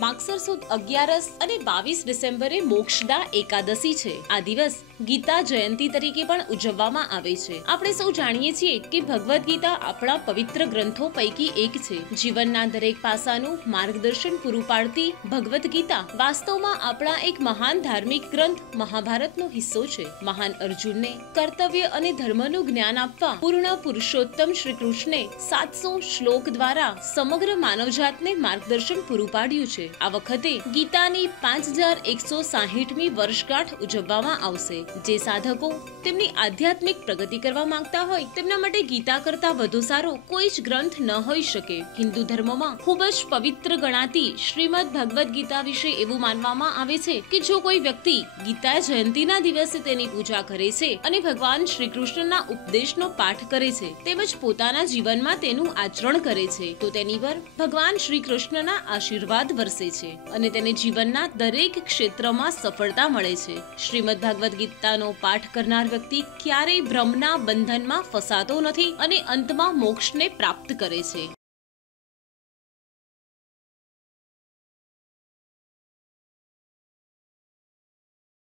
માગસર સુદ અગિયારસ અને બાવીસ ડિસેમ્બરે મોક્ષદા એકાદશી છે. આ દિવસ ગીતા જયંતી તરીકે પણ ઉજવવામાં આવે છે. આપણે સૌ જાણીએ છીએ કે ભગવદ્ ગીતા આપણા પવિત્ર ગ્રંથો પૈકી એક છે. જીવનના દરેક પાસાનું માર્ગદર્શન પૂરું પાડતી ભગવદ્ ગીતા વાસ્તવમાં આપણા એક મહાન ધાર્મિક ગ્રંથ મહાભારતનો હિસ્સો છે. મહાન અર્જુનને કર્તવ્ય અને ધર્મનું જ્ઞાન આપવા પૂર્ણ પુરુષોત્તમ શ્રી કૃષ્ણે સાતસો શ્લોક દ્વારા સમગ્ર માનવજાતને માર્ગદર્શન પૂરું પાડ્યું છે. આ વખતે ગીતાની પાંચ હજાર એકસો સાહીઠમી વર્ષગાંઠ ઉજવવામાં આવશે. જે સાધકો તેમની આધ્યાત્મિક પ્રગતિ કરવા માંગતા હોય, તેમના માટે ગીતા કરતા વધુ સારો કોઈ જ ગ્રંથ ન હોઈ શકે. હિન્દુ ધર્મમાં ખૂબ જ પવિત્ર ગણાતી શ્રીમદ ભગવદ્ ગીતા વિશે એવું માનવામાં આવે છે કે જો કોઈ વ્યક્તિ ગીતા જયંતીના દિવસે તેની પૂજા કરે છે અને ભગવાન શ્રી કૃષ્ણના ઉપદેશનો પાઠ કરે છે, તેમજ પોતાના જીવનમાં તેનું આચરણ કરે છે, તો તેની પર ભગવાન શ્રી કૃષ્ણના આશીર્વાદ વરસે. છે અને તેને જીવનના દરેક ક્ષેત્રમાં સફળતા મળે છે. શ્રીમદ ભાગવત ગીતાનો પાઠ કરનાર વ્યક્તિ ક્યારેય ભ્રમના બંધનમાં ફસાતો નથી અને અંતમાં મોક્ષને પ્રાપ્ત કરે છે.